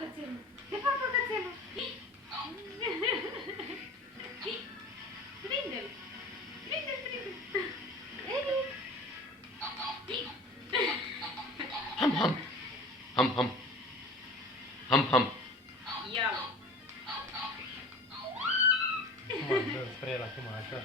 cățelul. Te facă cățelul. Prinde-l. Prinde-l, prinde-l. Eric. Ham, ham. Ham, ham. Ham, ham. Ia-l. Cum am dă spre el acum, așa?